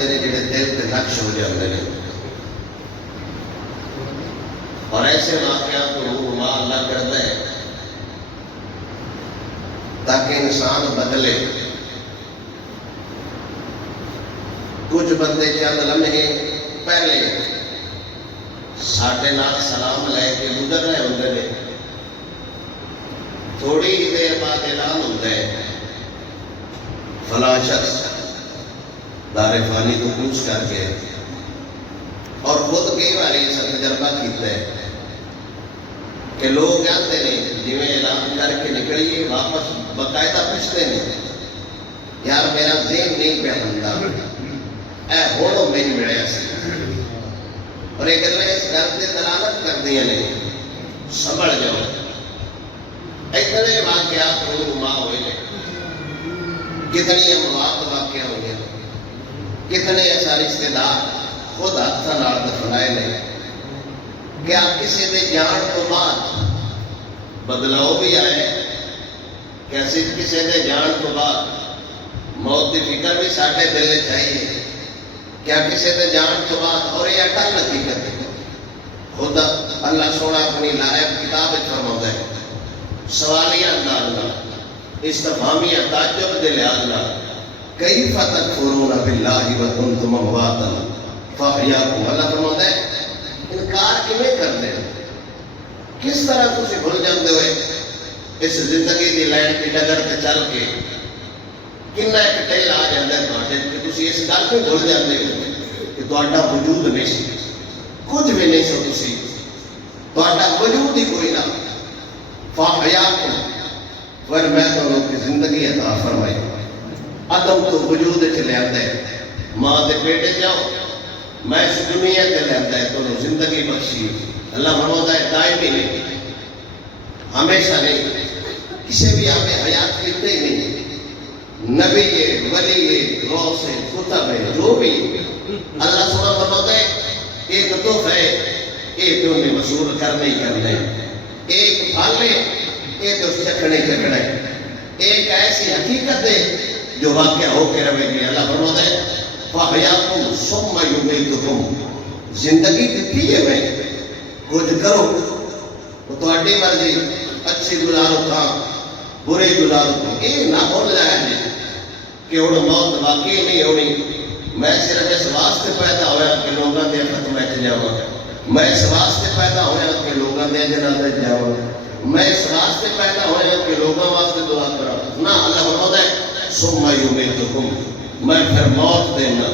ہوتے ہیں جڑے دل تے نقش ہو جاتے ہیں، اور ایسے واقعات کو رونما اللہ کرتا ہے تاکہ انسان بدلے۔ کچھ بندے چند لمحے پہلے ساڈے نال سلام لے کے گزر رہے ہوتے ہیں، تھوڑی ہی دیر بعد اعلان ہوتا ہے فلاں شخص دار فانی کو پوچھ کر کے، اور خود کئی بار اس تجربہ کیتا ہے کہ لوگ آتے ہیں جی اعلان کر کے نکلیے واپس باقاعدہ پوچھتے ہیں یار میرا ذہن نہیں پہ بنتا اے ہوڑو میں نہیں ملیا سی، اور یہ گلیں اس گھر سے دلالت کر دیا نے سنبھل جاؤ۔ اتنے واقعات رونما ہوئے ہیں، کتنی اموات واقع ہوئے ہیں، کتنے ایسا رشتے دار خود ہاتھوں نال دفنائے نے۔ کیا کسی دے جان تو بعد بدلاؤ بھی آئے؟ کیا صرف کسی دے جان تو بعد موت کی فکر بھی ساڈے دل میں چاہیے؟ کیا کسی دے جان تو بعد، اور یہ اٹل حقیقت ہے، خود اللہ سونا اپنی لائق کتاب فرماتا ہے سوالیہ انداز نال، استفہامیہ تعجب دے لحاظ نال، کیف تکفرون باللہ وکنتم امواتا فاحیاکم، اللہ فرماتا ہے انکار کیویں کرتے ہیں، کس طرح تسی بھول جاندے ہوئے اس زندگی دی لائن کی ڈگر تے چل کے کنا ایک ٹیل آ جاتا ہے تہاڈے کہ تسی اس گل کو بھول جاندے ہو کہ تہاڈا وجود نہیں سی، کچھ بھی نہیں سو، تسی تہاڈا وجود ہی کوئی نہ، فاحیاکم، پر میں تمہیں کی زندگی عطا فرمائی، عدم تو وجود چ لے آتا ہے، ماں دے پیٹے جاؤ میں اس دنیا تے لے آتا ہے تو زندگی بخشی، اللہ فرماتا ہے دائمی نہیں، ہمیشہ نہیں، کسی بھی آپ حیات کیتے ہی نہیں، نبی ہے، ولی ہے، غوث ہے، کتب ہے، جو بھی اللہ سبحانہ فرماتا ہے ایک تحفہ ہے، ایک تو انہیں مشہور کرنے ہی کرنے، ایک پھل ہے، ایک اس چکھنے چکھنے، ایک ایسی حقیقت ہے جو واقعہ ہو کے رہے گی۔ اللہ فرماتا ہے فَحْيَاكُمْ ثُمَّ يُمِيتُكُمْ، زندگی دیتی ہے میں کچھ کرو وہ تو اڈی مرضی، اچھی گزارو تھا برے گزارو تھا، یہ نہ بھول جائے کہ وہ موت واقعی نہیں ہونی، میں صرف اس واسطے پیدا ہوا کہ لوگوں دے ختم رہ جاؤں، میں اس واسطے پیدا ہوا کہ لوگوں دے جنازے جاؤں، میں اس واسطے پیدا ہوا کہ لوگوں واسطے دعا کرا، نہ اللہ فرماتا ہے ثم یمیتکم، میں پھر موت دینا،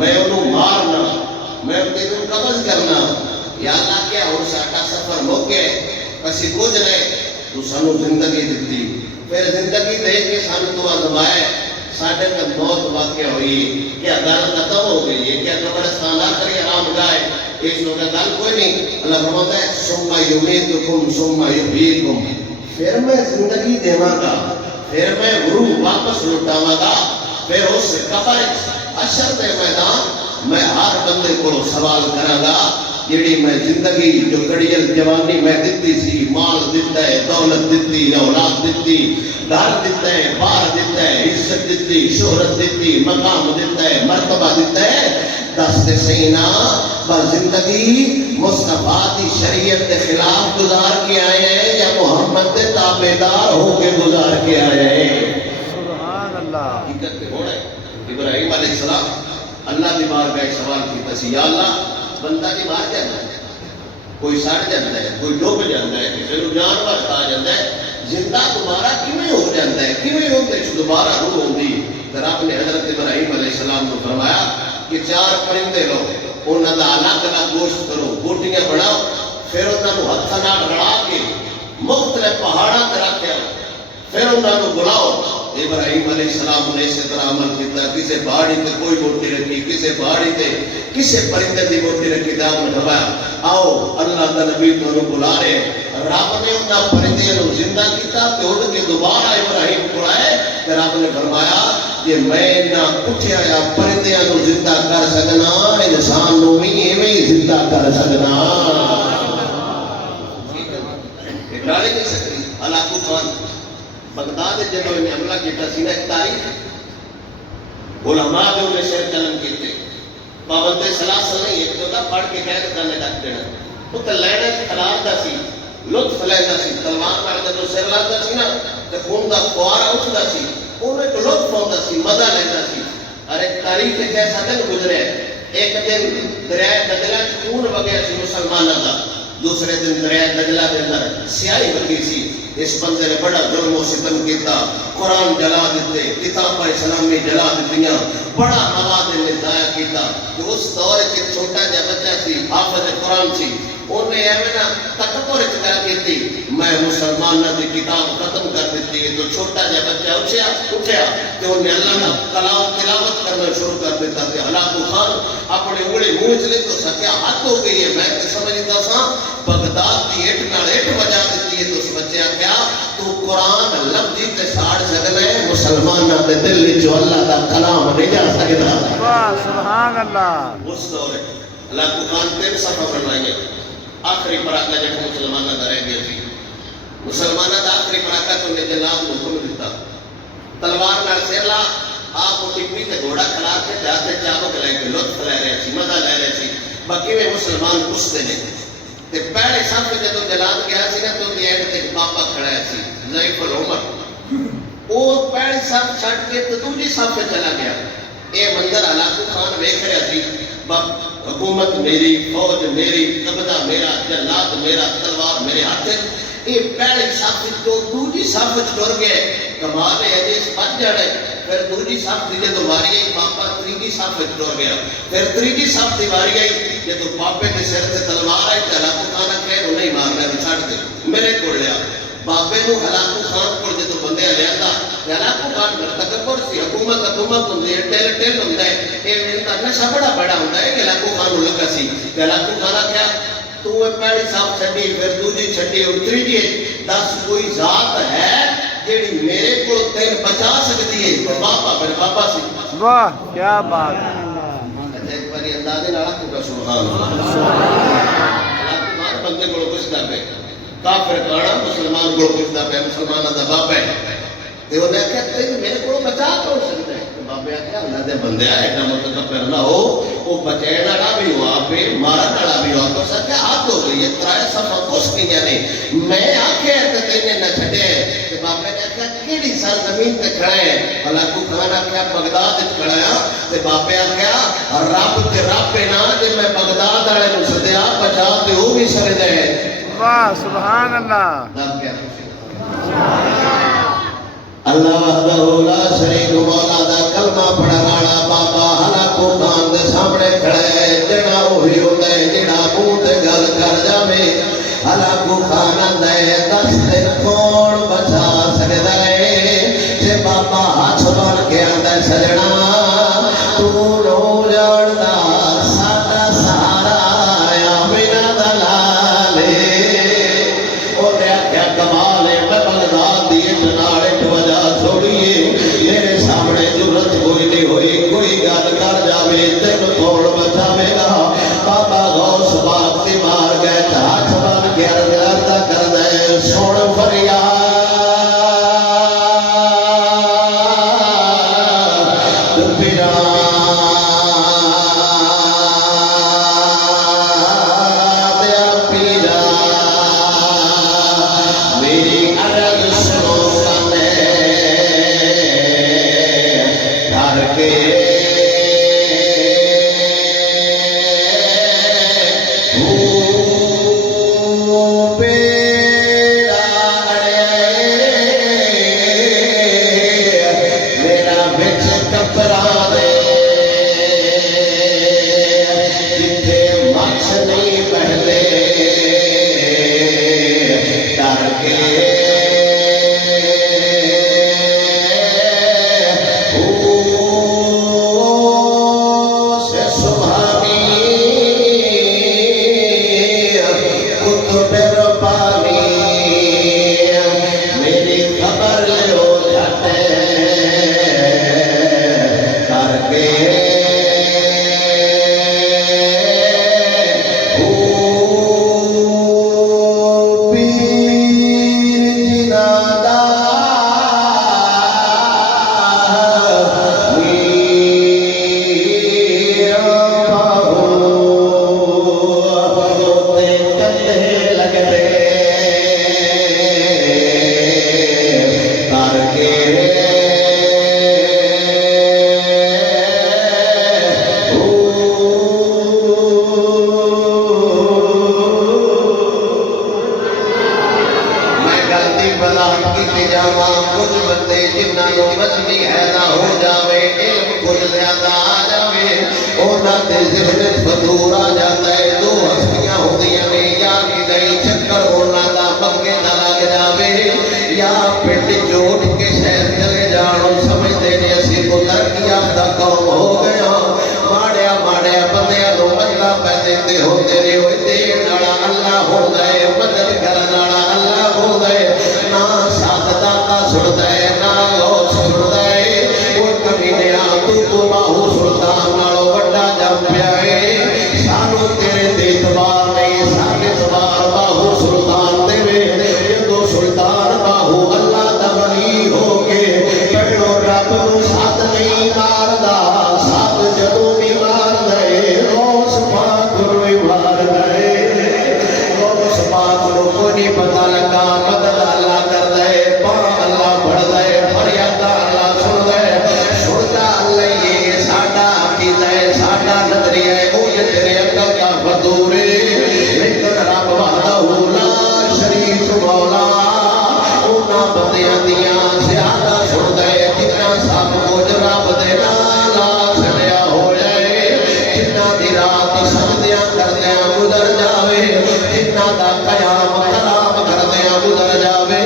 میں انہوں مارنا، میں انہوں قبض کرنا۔ یا اللہ کیا ہو ساٹا سفر ہو گئے اسی کچھ نہیں تو سانو زندگی دیتی، پھر زندگی دے کے سانو تو آزمائے، ساڑھے تک موت واقع ہوئی، کیا گل ختم ہو گئی ہے، کیا قبرستان آخری آرام گائے، اس لوگا گل کوئی نہیں۔ اللہ فرماتا ہے ثم یمیتکم ثم یحییکم، پھر میں زندگی دیواں گا، پھر میں روح واپس لٹاواں گا، پھر اس قبر حشر دے میدان میں ہر بندے کو سوال کراں گا جیڑی میں زندگی جو کڑیل جوانی میں دیتی سی، مال دیتا ہے، دولت دیتی، اولاد دیتی، گھر دیتا ہے، بار دیتا ہے، عزت دیتی، شہرت دیتی، مقام دیتا ہے، مرتبہ دیتا ہے، دست سینہ پر زندگی مصطفیٰ کی شریعت کے خلاف گزار کے آئے ہیں یا محمد کے تابعدار ہو کے گزار کے آئے ہیں؟ سبحان اللہ۔ حقیقت پہ ہونا ہے۔ ابراہیم علیہ السلام اللہ کی بارگاہ میں سوال کیتا سی، یا اللہ بندہ کی مار جاتا ہے، کوئی سڑ جاتا ہے، کوئی ڈوب جاتا ہے، کسی کو جانور کھا جاتا ہے، زندہ دوبارہ کیویں ہو جاتا ہے، کیویں ہوتے دوبارہ روح ہوندی؟ پھر آپ نے حضرت ابراہیم علیہ السلام کو فرمایا کہ 4 پرندے لو، انہاں دا الگ الگ گوشت کرو، بوٹیاں بناؤ، پھر انہاں کو ہتھاں نال رلا کے مختلف پہاڑاں تے رکھیا، پھر انہاں کو بلاؤ۔ ابراہیم علیہ السلام نے اسی طرح عمل کیتا، کسی پہاڑی تے کوئی بوٹی رکھی، کسی پہاڑی تے کسی پرندے دی بوٹی رکھی، تے آپ نے فرمایا آؤ اللہ دا نبی تانوں بلا رہے۔ رب نے انہاں پرندے نوں زندہ کیتا تے اڑ کے دوبارہ ابراہیم کو آئے، تے رب نے فرمایا کہ میں نہ اٹھیا یا پرندیاں نوں زندہ کر سکنا، انسان نوں بھی ایویں ہی زندہ کر سکنا۔ یہ ڈالے نہیں سکتی ہلاکو خان بغداد جنہوں نے حملہ کیتا سی نا، ایک تاریخ علماء نے انہیں شہر قلم کیتے، ہوتا پڑھ کے قید کرنے رکھ دینا وہ تو لینا کھلارتا سی لطف لینا سی تلوار نال جدوں سر لاتا سی نا تے خون دا فوارا اٹھدا سی انہیں تو لطف آتا سی مزہ لینا سی ارے تاریخ کیسا دن گزرے ایک دن دریائے دجلہ خون وگیا سی مسلمانوں کا دوسرے دن دریائے دجلہ کے اندر سیاہی وگی سی اس بندے نے بڑا ظلم و ستم کیتا قرآن جلا دیتے کتاب اسلامی جلا دیتیاں بڑا مواد نے ضائع کیتا کہ اس دور کے چھوٹا جا بچہ سی حافظ قرآن سی انہیں ایویں نا تکبر کر دیتی میں مسلمانوں کی کتاب ختم کر دیتی ہے تو چھوٹا جا بچہ اٹھیا تو انہیں اللہ کا کلام تلاوت کرنا شروع کر دیتا کہ ہلاکو خان اپنے انگلی منہ چ لے تو سکیا حد ہو گئی ہے میں تو سمجھتا سا بغداد کی اٹ نال اٹ بجا دیتی ہے تو اس بچے کیا تو قرآن لفظی تے ساڑ سکنا ہے مسلمانوں دے دل وچ اللہ کا کلام نہیں جا سکتا واہ سبحان اللہ اس دور ہلاکو خان 3 صفحہ بنوائے آخری پراکھا جب مسلمانوں کا رہ گیا تھی مسلمانوں کا آخری پراکھا تو نے جلاد کو حکم دیتا تلوار نال سر لا آپ کو ٹپی تے گھوڑا کھلا کے جاتے چابک لے کے لطف لے رہے سی مزہ لے رہے سی باقی میں مسلمان پوچھتے نے تے پہلے صف جدو جلاد گیا سی نا تو ایڈ تے پاپا کھڑا سی ضعیف العمر وہ پہلی صف چھڑ کے تو دوسری صف پہ چلا گیا اے منظر ہلاکو خان ویکھ رہا سی حکومت میری فوج میری قبضہ میرا جلاد میرا تلوار میرے ہاتھ یہ پہلی صف تو دوسری صف ٹر گئے کمال ہے اس بچ جانے پھر دوسری صف دی جدو واری آئی پاپا تیسری صف ٹر گیا پھر تیسری صف دی واری آئی جدو پاپے کے سر سے تلوار آئی تے ہلاکو خان کہے انہوں نہیں مارنا ہے چھڈ دے میرے کو لیا بابے نو ہلاکو خان کو جدو بندے لیا ہلاکو خان تکبر سی حکومت ہوندی ہے ٹل ٹل ہوندا ہے یہ نشہ بڑا ہوندا ہے کہ ہلاکو خان لگا سی ہلاکو خان کیا تو وہ پہلی صاحب چھڈی پھر دوسری چھڈی اور تیسری دس کوئی ذات ہے جیڑی میرے کو تین بچا سکتی ہے پاپا میرے پاپا سی واہ کیا بات ایک باری اندازے نال کو سبحان اللہ ہلاکو خان بندے کو پوچھدا پے کافر کانا مسلمان کو پوچھتا پہ مسلمانوں کا باپ ہے تو انہیں کہا تین میرے کو بچا کون سکتا ہے تو بابے آخیا اللہ دے بندے ایڈا متکبر نہ ہو وہ بچائے والا بھی ہوا پہ مارن والا بھی ہوا تو سکیا ہاتھ ہو گئی ہے ترائے صفحہ کچھ نہیں جانے میں آخیا تو تینے نہ چھڈے تو بابے نے آخیا کیڑی سر زمین تے کھڑا ہے ہلاکو خان آخیا بغداد وچ کھڑا ہے تو بابے آخیا رب تے رب نہ جے میں بغداد والے نوں سدیا بچا تے وہ بھی سردا ہے واہ سبحان اللہ اللہ وحدہ لا شریک مولا دا کلمہ پڑھن والا بابا ہلاکو خان دے سامنے کھڑا ہے جڑا وہی ہوندا ہے جڑا منہ تے گل کر جاوے ہلاکو خان آندا ہے دس دن کون بچا سکدا ہے جے بابا ہاتھ بن کے آندا ہے سجنا تو نو جاندا ساڈا سہارا آیا بنا دلال انہیں آخیا کمال ہے میں بغداد دی اٹ نال اٹ وجہ چھوڑیے میرے سامنے ضرورت کوئی نہیں ہوئی کوئی گل کر جاوے تین کون بچاوے گا بابا غوث پاک تے مار گئے ہاتھ بن کے عرض کردا ہے سن فریاد دے ذہن فدور آ جاتا ہے دو ہستیاں ہوندیاں نے یا کدئی چکر ہونا دا مکے دا لگ جاوے یا پنڈ جوڑ کے شہر چلے جانو سمجھتے نے اسی کو ترقی یافتہ قوم ہو گیا ماڑیا ماڑیا بندیاں نو بندہ پہ دیندے ہوندے نے اوے دین والا اللہ ہوندا ہے مدد کرن والا اللہ ہوندا ہے نا ساتھ داتا سندا ہے نا غوث سندا ہے او کمینے آ تو باہو سلطان نالو وڈا جم پیا ہے سانو تیرے تے اعتبار نہیں ساڈے اعتبار باہو سلطان دے وے جدوں سلطان باہو اللہ دا ولی ہو کے پڑھو رب نو ساتھ نہیں ماردا ساتھ جدوں بھی ماردا ہے غوث پاک نو ہی ماردا ہے غوث پاک نو کوئی نہیں پتہ لگا مدد اللہ کردا ہے پا اللہ بڑھدا ہے فریاد اللہ سندا ہے سندا اللہ یہ ساڈا عقیدہ ہے ساڈا نظریہ ہے او تیرے عقل کا فدور ہے لیکن رب وحدہ لا شریک مولا اونا بندیاں دیاں زیادہ سندا ہے جتنا سب کچھ رب دے نال آ چھڑیا ہو جائے جتنا دی رات سجدیاں کردیاں گزر جاوے جتنا دا قیام کلام کردیاں گزر جاوے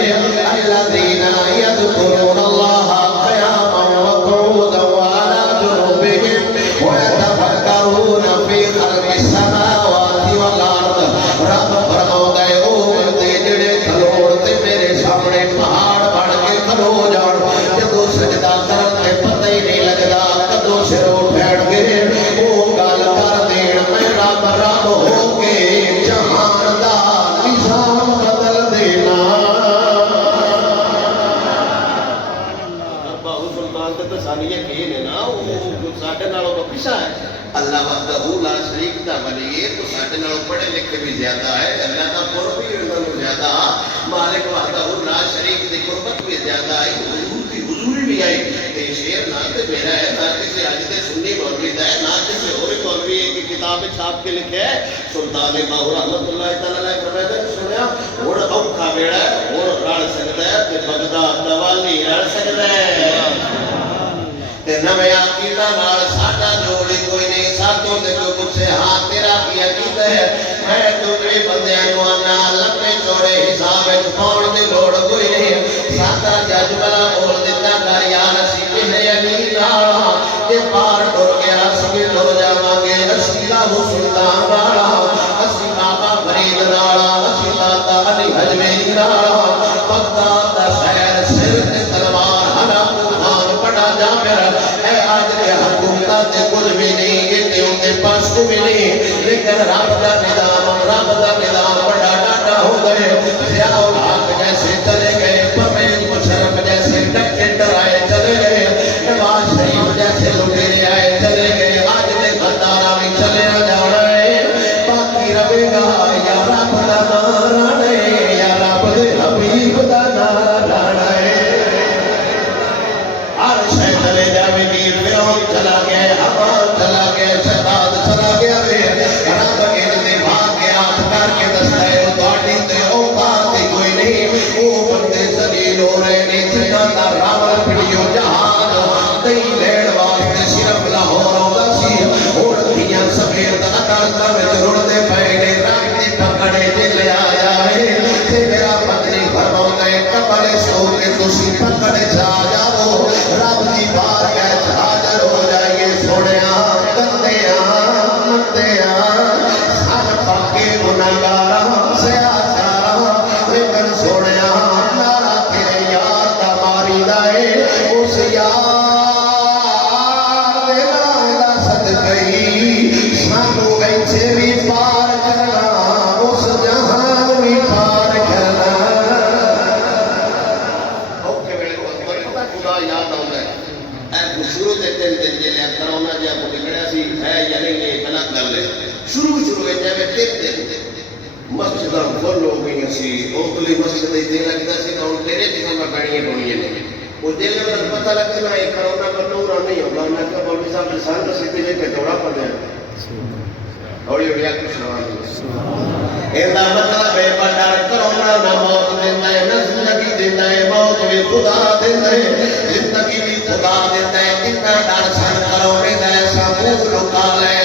الذین یذکرون اللہ قیاما وقعودا وعلی جنوبہم ویتفکرون فی خلق السماوات والارض رب فرماؤندا ہے او بندے جڑے کھلوڑ تے میرے سامنے پہاڑ بن کے کھلو جان جدوں سجدہ کرن تے پتہ ہی نہیں لگدا کدوں سر اٹھن گے او گل کر دین میں رب رب ہو کے جہان دا نظام بدل دینا باہو سلطان تے تسانیہ کی نے نا وہ ساڈے نالوں تو پیچھا ہے اللہ وحدہ لا شریک دا ولی ہے تو ساڈے نال پڑھے لکھے بھی زیادہ ہے اللہ دا قرب بھی انہاں نوں زیادہ مالک وحدہ لا شریک دی قربت بھی زیادہ ہے حضور دی حضوری بھی آئی تے شعر نہ تے میرا ہے نہ کسی اج دے سنی مولوی دا ہے نہ کسی اور مولوی کی کتاب چھاپ کے لکھے ہے سلطان باہو رحمتہ اللہ تعالی علیہ فرمایا سنیا ہن اوکھا ویڑا ہے ہن رل سکدا ہے تے بغداد دا والی رل سکدا ہے تے نویں عقیدہ نال ساڈا جوڑی کوئی نہیں ساتوں تے کوئی پوچھے ہاں تیرا کی عقیدہ ہے میں دوسرے بندیاں نوں آنا لمبے چوڑے حساب وچ پاؤن دی لوڑ کوئی نہیں ساڈا جج بلا بول دتا کر یار اسی کسے یقین نال تے پار ٹر گیا اسی ٹر جاواں گے اسی لاہو سلطان والا اسی بابا فرید نال اسی داتا علی حجویری نال بغداد دا شہر سر تے تلوار ہلا طوفان بڑا جابر اے آج دے حکومت تے کچھ بھی نہیں یہ تے ان دے پاس کو بھی نہیں لیکن رب دا نظام بڑا ڈاٹا ہو گئے ضیاء الحق جیسے چلے گئے پرویز مشرف جیسے ڈکے ڈرائے چلے گئے نواز شریف جیسے لٹیرے آئے چلے گئے آج دے غدارا بھی چلے جانا ہے باقی رہے گا یا رب دا نام ہے یا رب دے حبیب دا نام ہے ہر شے چلے جاوے گی فرعون چلا گیا حمان چلا گیا شداد چلا گیا رب ان دے واقعات کر کے دستا ہے وہ تہاڈی تے اوقات ہی کوئی نہیں وہ بندے ذلیل ہو رہے نے جنہاں دا راول پڑیو جہاز نہیں لین واسطے صرف لاہور آਉਂدا سی ہن دیاں سفید عدالتاں وچ رڑدے پئے نے رنگ دی پکڑے تے لے آیا ہے تے میرا پتنی فرماوندا ہے کمرے سو کے تسی پکڑے جا جاؤ رب دی بارگاہ وچ حاضر ہو جائیے سونیا کندیاں مندیاں سر پاکے گناہگاراں سیاہکاراں لیکن سونیا نارا تیرے یار دا ماری دا اے اس یار دے نام دا صدقے سانو ایتھے بھی پار کرنا اس جہان بھی پار کرنا اوکے ویلے خدا یاد آਉਂਦਾ ہے شروع دے دن جے کرونا جے کو نکلیا سی ہے یا نہیں یہ غلط گل ہے شروع وچ جے دن مسجداں فل ہو گئی سی اوتلی مسجد تے لگدا سی کہ تیرے جسم میں بڑی بنی ہے وہ دل میں پتہ لگنا ہے کرونا کا نور نہیں ہوگا نہ کہ مولوی صاحب لسان سے تے تے دوڑا پڑ جائے اور یہ بیا کچھ سوال اے دا مطلب ہے بڑا کرونا نہ موت دیندا ہے نہ زندگی دیندا ہے موت بھی خدا دیندا ہے زندگی بھی خدا دیندا ہے کتنا ڈر سن کرونے دا ایسا منہ لکا لے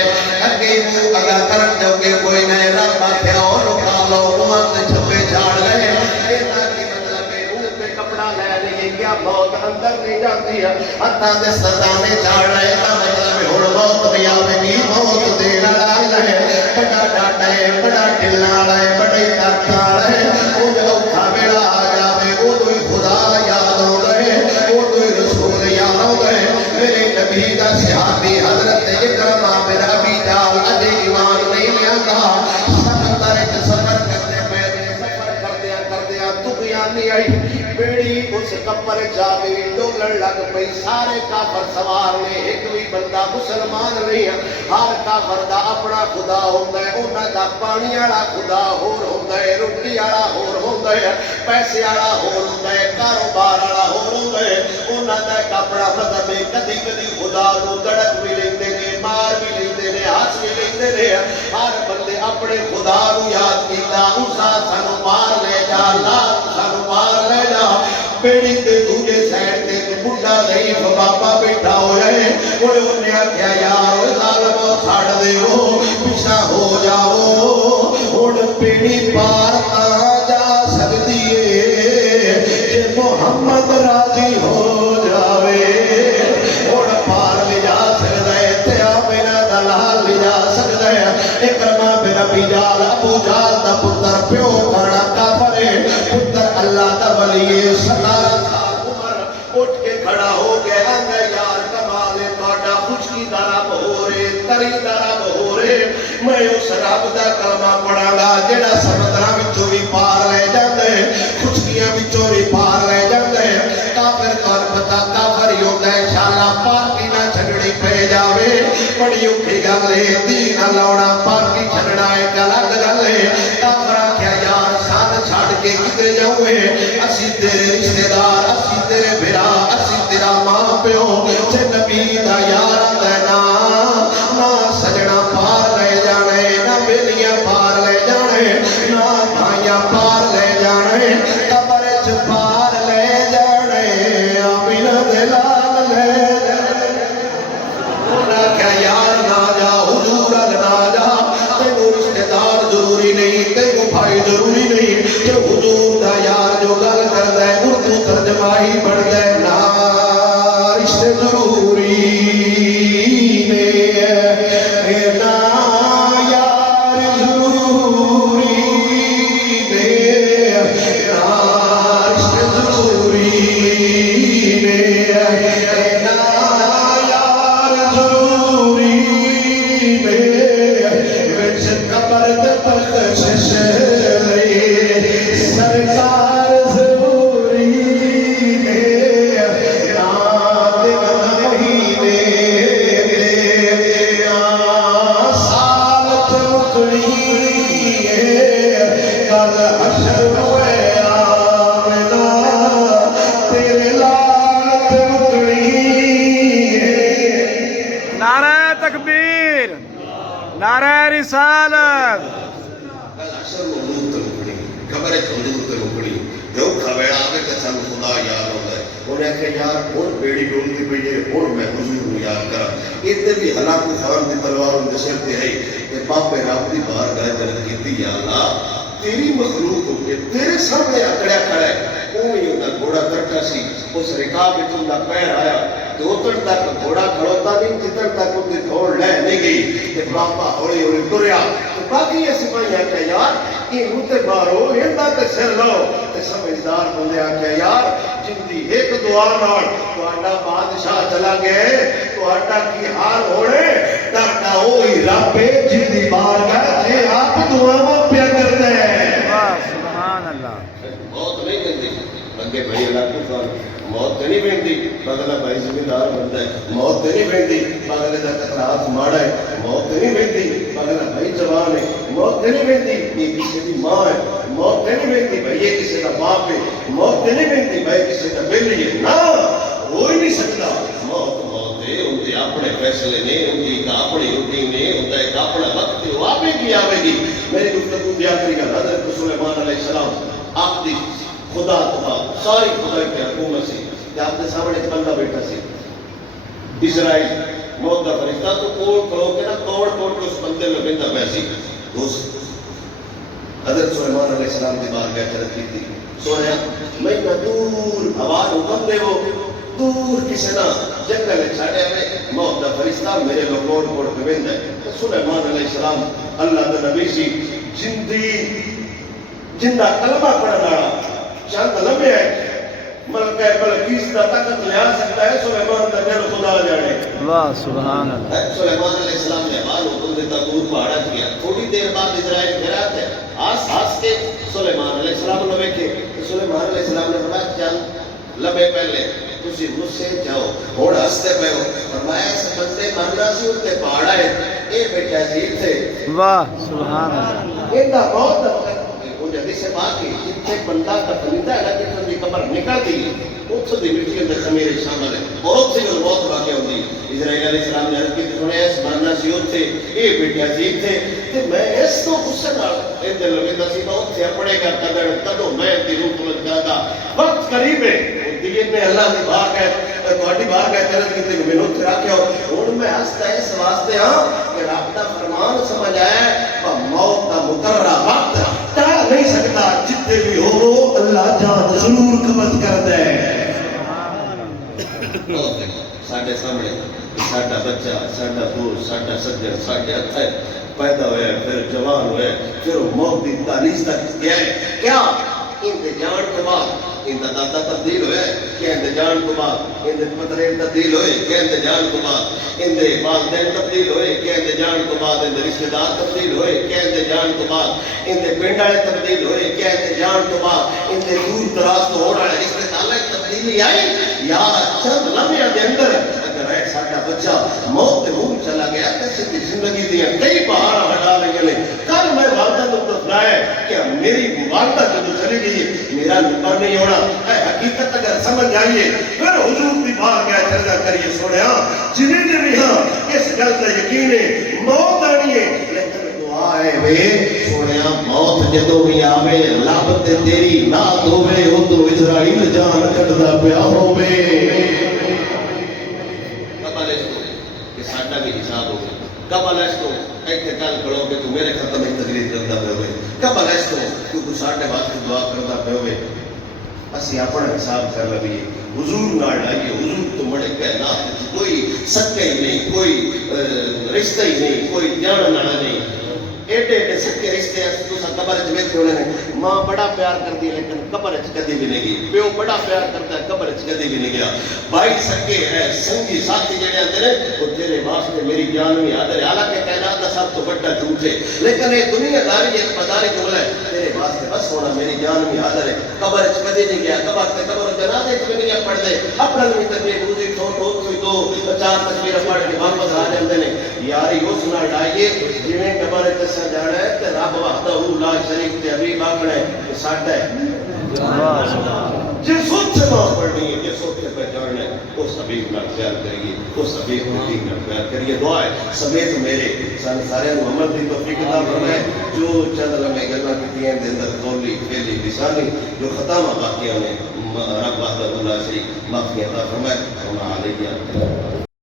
کئی منہ اگا کرن جو کہ کوئی نئے رب آکھیا اور لکا لو امت چھپے چھاڑ گئے اینا کی مطلب ہے منہ پہ کپڑا لے لئے کیا موت اندر نہیں جاتی ہے حتیٰ دے ستانے چھاڑ رہے کا مطلب ہے ہون موت بھی آوے گی موت دینا لال ہے بڑا ڈاٹا ہے بڑا ڈلنا ہے بڑی تاکار ہے وہ جو اوکھا بیڑا آ جاوے وہ دوئی خدا یاد ہو گئے وہ دوئی رسول یاد ہو گئے میرے نبی کا صحابی حضرت اکرمہ بن ابی جہل اجے ایمان نہیں لیا تھا سفر کرتے دنیا آئی بیڑی اس کپر جاوی ڈولن لگ پئی سارے کافر سوار نے ایک بھی بندہ مسلمان نہیں ہے ہر کافر دا اپنا خدا ہوندا ہے انہاں دا پانی والا خدا ہور ہوندا ہے روٹی والا ہور ہوندا ہے پیسے والا ہور ہوندا ہے کاروبار والا ہور ہوندا ہے انہاں دا کپڑا مطلب ہے کدی کدی خدا نو دڑک بھی لیندے نے مار بھی لیندے نے ہس بھی لیندے نے ہر بندے اپنے خدا نو یاد کیتا اسا سانو مار لے جا اللہ سانو مار لے جا بیڑی تے دوجے سائڈ تے بڈھا ضعیف بابا بیٹھا ہویا ہے اوے انہیں آکھیا یار اوے ظالمو چھڈ دیو پیچھے ہو جاؤ ہن بیڑی پار آ جا سکدی ہے جے محمد راضی ہو جاوے ہن پار لے جا سکدا ہے تے میرا دلال لے جا سکدا ہے اکرمہ بن ابی جہل ابو جہل دا پتر پیو کھڑا کافر ہے پتر اللہ دا ولی ہے 17 سال عمر اٹھ کے کھڑا ہو گیا آنگا یار کمال توڑا خشکی دا رب ہو رہے تری دا رب ہو رہے میں اس رب دا کلمہ پڑھا گا جڑا سمندرہ وچوں بھی پار لے جاندے خشکیاں وچوں بھی پار لے جاندے کافر کون پتا کافر ہی ہوتا ہے انشاءاللہ پاکی نہ چھڑی پہ جاوے بڑی اوکھی گل ہے دین لاؤنا پاکی چھڑنا ایک الگ گل ہے کافر آکھیا یار سان چھڑ کے کدھر جاؤے اسی تیرے رشتہ دار اسی تیرے بھرا اسی تیرا ماں پیو تے نبی دا یار دینا نہ سجنا پار لے جانے نہ بیلیاں پار لے جانے نہ بھائیاں پار لے جانے قبر چ پار لے جانے آمینہ دلال لے جانے انہاں کیا یار نہ جا حضور نہ جا تینوں رشتہ دار ضروری نہیں تینوں بھائی ضروری نہیں کہ حضور دا یار جو گل کردا ہے اردو ترجمائی پڑھدا ہے نا رشتے ضروری نے نا یار ضروری نے نا رشتے ضروری نے نا یار ضروری نے وچ قبر تے بخشش سرکار ضروری ہے رات مہینے سال چمکڑی ہے کل حشر ہوئے آمنا تیرے لال چمکڑی ہے نعرہ تکبیر نعرہ رسالت حشر حضور تے مکڑی خبر ہے حضور تے مکڑی جو کھویڑا آوے تے سانو خدا یاد ہوندا ہے انہیں کہ یار ہن بیڑی ڈولدی پئی ہے ہن میں حضور نوں یاد کراں ایتھے بھی ہلاکو خان دی تلوار ان دے سر تے ہے تے باپے رب دی بارگاہ جنت کیتی یا اللہ تیری مخلوق ہو کے تیرے سامنے اکڑیا کھڑا ہے اوویں اوندا گھوڑا ترکا سی اس رکاب وچ اوندا پیر آیا تے اتر تک گھوڑا کھڑوتا نہیں جتر تک اونਦੀ دوڑ لے نہیں گئی تے باپا ہولی ہولی ٹریا باقی یہ سپاہیاں کہ یار یہ ہوتے مارو ہندا تے سر لو تے سمجھدار بندے آکھیا یار جن دی ایک دعا نال تہاڈا بادشاہ چلا گئے تہاڈا کی حال ہونے تہاڈا اوہی رب ہے جن دی بارگاہ تے آپ دعاواں پیا کردا ہے واہ سبحان اللہ موت نہیں ملتی اگے بھائی اللہ کو خان موت نہیں ملتی بغلا بھائی زمیندار بنتا ہے موت نہیں ملتی بغلے دا کترات ماڑا ہے موت نہیں ملتی بغلا بھائی جوان ہے موت نہیں ملتی یہ کسی دی ماں ہے موت نہیں ملتی بھائی یہ کسی دا باپ ہے موت نہیں ملتی بھائی کسی دا بیلی ہے نا ہو ہی نہیں سکتا موت موت ہے ان کے اپنے فیصلے نے ان کی ایک اپنی روٹین نے ان کا ایک اپنا وقت ہے وہ آوے گی آوے گی میری گفتگو کی آخری گل حضرت سلیمان علیہ السلام آپ دی خدا تبا ساری خدا کی حکومت سی کہ آپ کے سامنے ایک بندہ بیٹھا سی اسرائیل موت کا فرشتہ تو کول کھڑو کے نا توڑ توڑ کے اس بندے میں بندہ پیسی دوست حضرت سلیمان علیہ السلام کی بارگاہ طرف کی تھی سویا میں نہ دور آواز حکم دے وہ دور کسی نہ جنگل چھاڑے میں موت دا فرشتہ میرے لوگ کوڑ کوڑ کے بند ہے سلیمان علیہ السلام اللہ دا نبی سی زندہ کلمہ پڑھنا چند لمحے ہے ملکہ بلقیس دا طاقت لے آ سکتا ہے سلیمان دا دل خدا جانے واہ سبحان اللہ. سلیمان علیہ السلام نے آواز حکم دیتا دور پہاڑا کیا تھوڑی دیر بعد اسرائیل پھرات ہے آس کے سلیمان علیہ السلام نے دیکھے سلیمان علیہ السلام نے فرمایا چل لمحے پہلے تسی مجھ سے جاؤ اور ہنستے پہ ہو فرمایا اس بندے مرنا سی اٹھتے پہاڑا ہے اے بیٹا جیت تھے واہ سبحان اللہ. ان کا بہت وقت مجھے حدیث سے بات کی جتنے بندہ تفریدہ ہے نا جتنے کی قبر نکل دی اس دی مٹی کے اندر خمیر شامل ہے بہت سی جو بہت واقع ہوتی اسرائیل علیہ السلام نے عرض کی سنے اس مرنا سی اٹھتے اے بیٹا جیت تھے کہ میں اس کو غصے نال ان دل میں دسی بہت سے اپنے کا قدر کدو میں دی روح مت کردا وقت قریب ہے دین نے اللہ کی بار ہے تہاڈی بار ہے کرن کیتے میں نوت رکھیا ہن میں ہستا اس واسطے ہاں کہ رب دا فرمان سمجھ آیا موت دا مقررہ وقت ٹال نہیں سکتا جتنے بھی ہو اللہ جان ضرور قبض کردا ہے ساڈے سامنے ساڈا بچہ ساڈا دوست ساڈا سجن ساڈے ہتھ پیدا ہویا پھر جوان ہویا پھر موت دی تاریخ تک گیا ہے کیا ان دے جان کے بعد ان دا دادا تبدیل ہوئے کہ ان دے جان کو بعد ان دے پترے تبدیل ہوئے کہ ان دے جان کو بعد ان دے والدین تبدیل ہوئے کہ ان دے جان کو بعد ان دے رشتہ دار تبدیل ہوئے کہ ان دے جان کو بعد ان دے پنڈ والے تبدیل ہوئے کہ ان دے جان کو بعد ان دے دور دراز تو ہونے والے رشتہ دار تبدیلی آئی یا چند لمحے دے اندر اگر ہے ساڈا بچہ موت کے منہ چلا گیا تو اس کی زندگی دیا کئی پہاڑ ہٹا لیں گے کل میں والدہ تو بتلایا کہ میری والدہ جو چلی گئی میرا نمبر نہیں ہونا اے حقیقت اگر سمجھ آئیے پھر حضور کی بار گیا چرچا کریے سونے جنہیں بھی ہاں اس گل کا یقین ہے موت آنی ہے لیکن دعا ہے وے سونے موت جدو بھی آوے لب تے تیری نات ہوے او تو اسرائیل جان کٹدا پیا ہوے قبل اس کو کہ ساڈا بھی حساب ہو قبل اس کو ایتھے گل کرو کہ تو میرے ختم ایک تقریر کردا پیا ہوے قبل اس کو تو ساڈے واسطے دعا کردا پیا ہوے اسی اپنا حساب کر لئیے حضور نال آئیے حضور تو بڑے کائنات کوئی سکہ ہی نہیں کوئی رشتہ ہی نہیں کوئی جان نانا نہیں ایڈے ایڈے سکے رشتے تو قبر چ بیٹھے ہونے ماں بڑا پیار کرتی ہے لیکن قبر چ کدی بھی نہیں گئی پیو بڑا پیار کرتا ہے قبر چ کدی بھی نہیں گیا بھائی سکے ہے سنگی ساتھی جڑے آتے ہیں وہ تیرے واسطے میری جان بھی حاضر ہے حالانکہ کائنات کا سب تو بڑا جھوٹ ہے لیکن یہ دنیا داری ایک مداری جملہ ہے تیرے واسطے بس ہونا میری جان بھی حاضر ہے قبر چ کدی نہیں گیا قبر جنازے چ نہیں پڑھ دے اپنا بھی تکلیف دوسری دو چار تصویریں پڑھ کے واپس آ جاتے ہیں یاری اس نال ڈائیے جویں قبر چ جانا ہے تے رب وحدہ لا شریک تے حبیب آکھنا ہے ساڈا ہے جس سوچ نہ پڑھنی ہے جس سوچ پہ جاننا ہے اس حبیب نال پیار کریے اس حبیب کے دین نال پیار کریے دعا ہے سمیت میرے سارے محمد دی توفیق عطا فرمائے جو چند لمحے گلاں کیتیاں دے اندر قولی فعلی لسانی جو خطاواں باقیاں نے رب وحدہ لا شریک معافی عطا فرمائے اور علیہ